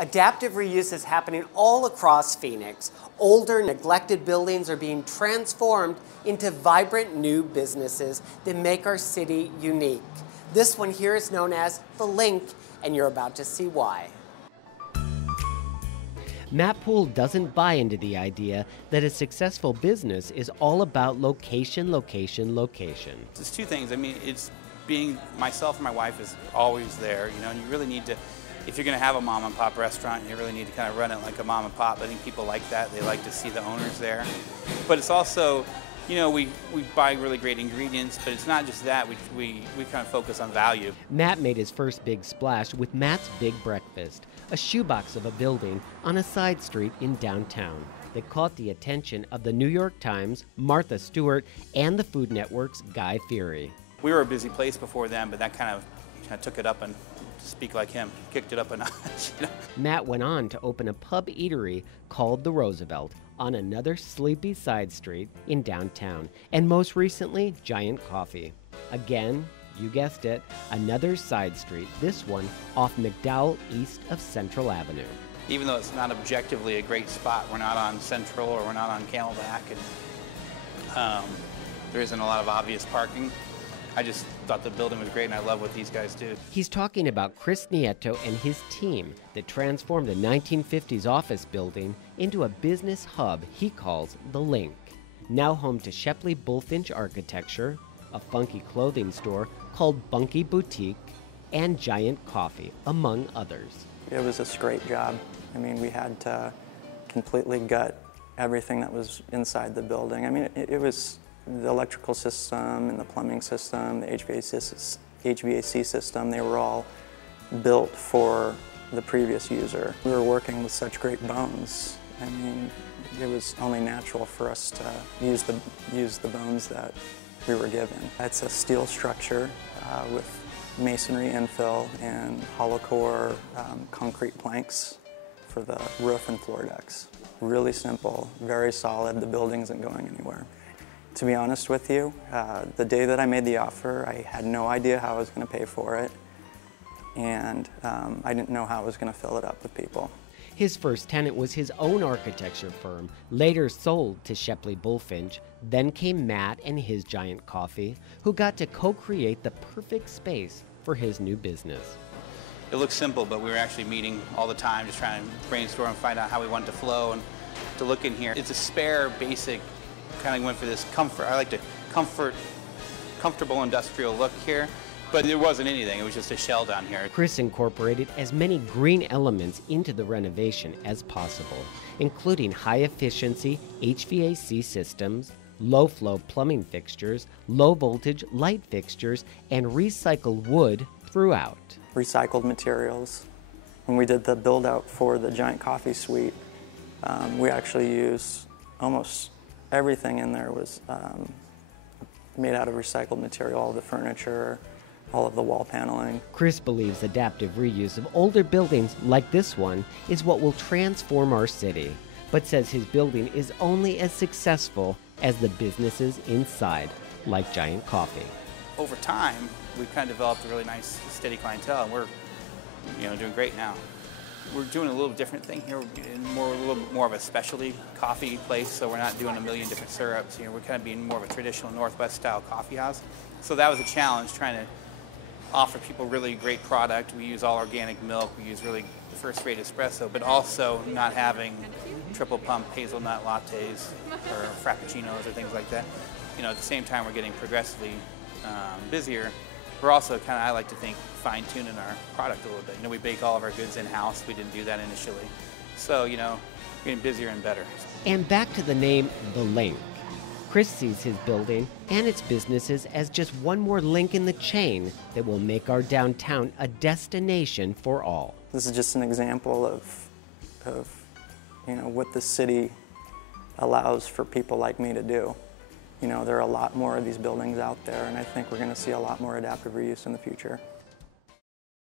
Adaptive reuse is happening all across Phoenix. Older, neglected buildings are being transformed into vibrant new businesses that make our city unique. This one here is known as The Link, and you're about to see why. Matt Poole doesn't buy into the idea that a successful business is all about location, location, location. There's two things. I mean, it's being myself and my wife is always there, you know, and you really need to, if you're going to have a mom and pop restaurant, you really need to kind of run it like a mom and pop. I think people like that. They like to see the owners there. But it's also, you know, we buy really great ingredients, but it's not just that. We kind of focus on value. Matt made his first big splash with Matt's Big Breakfast, a shoebox of a building on a side street in downtown that caught the attention of the New York Times, Martha Stewart, and the Food Network's Guy Fieri. We were a busy place before then, but that kind of took it up and, to speak like him, kicked it up a notch. You know? Matt went on to open a pub eatery called the Roosevelt on another sleepy side street in downtown, and most recently, Giant Coffee. Again, you guessed it, another side street, this one off McDowell east of Central Avenue. Even though it's not objectively a great spot, we're not on Central or we're not on Camelback, and there isn't a lot of obvious parking. I just thought the building was great, and I love what these guys do. He's talking about Chris Nieto and his team that transformed a 1950s office building into a business hub he calls The Link. Now home to Shepley Bullfinch architecture, a funky clothing store called Bunky Boutique, and Giant Coffee, among others. It was a great job. I mean, we had to completely gut everything that was inside the building. I mean, it was the electrical system and the plumbing system, the HVAC system, they were all built for the previous user. We were working with such great bones. I mean, it was only natural for us to use the bones that we were given. It's a steel structure with masonry infill and hollow core concrete planks for the roof and floor decks. Really simple, very solid. The building isn't going anywhere. To be honest with you, the day that I made the offer, I had no idea how I was going to pay for it, and I didn't know how I was going to fill it up with people. His first tenant was his own architecture firm, later sold to Shepley Bullfinch. Then came Matt and his Giant Coffee, who got to co-create the perfect space for his new business. It looks simple, but we were actually meeting all the time, just trying to brainstorm and find out how we want it to flow and to look in here. It's a spare, basic, kind of went for this comfort. I like to comfortable industrial look here, but there wasn't anything. It was just a shell down here. Chris incorporated as many green elements into the renovation as possible, including high-efficiency HVAC systems, low-flow plumbing fixtures, low-voltage light fixtures, and recycled wood throughout. Recycled materials. When we did the build-out for the Giant Coffee Suite, we actually used almost everything in there was made out of recycled material, all the furniture, all of the wall paneling. Chris believes adaptive reuse of older buildings like this one is what will transform our city, but says his building is only as successful as the businesses inside, like Giant Coffee. Over time, we've kind of developed a really nice, steady clientele, and we're doing great now. We're doing a little different thing here. We're a little bit more of a specialty coffee place, so we're not doing a million different syrups. We're kind of being more of a traditional Northwest style coffee house. So that was a challenge, trying to offer people really great product. We use all organic milk. We use really first-rate espresso, but also not having triple pump hazelnut lattes or frappuccinos or things like that. At the same time, we're getting progressively busier. We're also kind of, I like to think, fine-tuning our product a little bit. We bake all of our goods in-house. We didn't do that initially. So, getting busier and better. And back to the name, The Link. Chris sees his building and its businesses as just one more link in the chain that will make our downtown a destination for all. This is just an example of what the city allows for people like me to do. There are a lot more of these buildings out there, and I think we're going to see a lot more adaptive reuse in the future.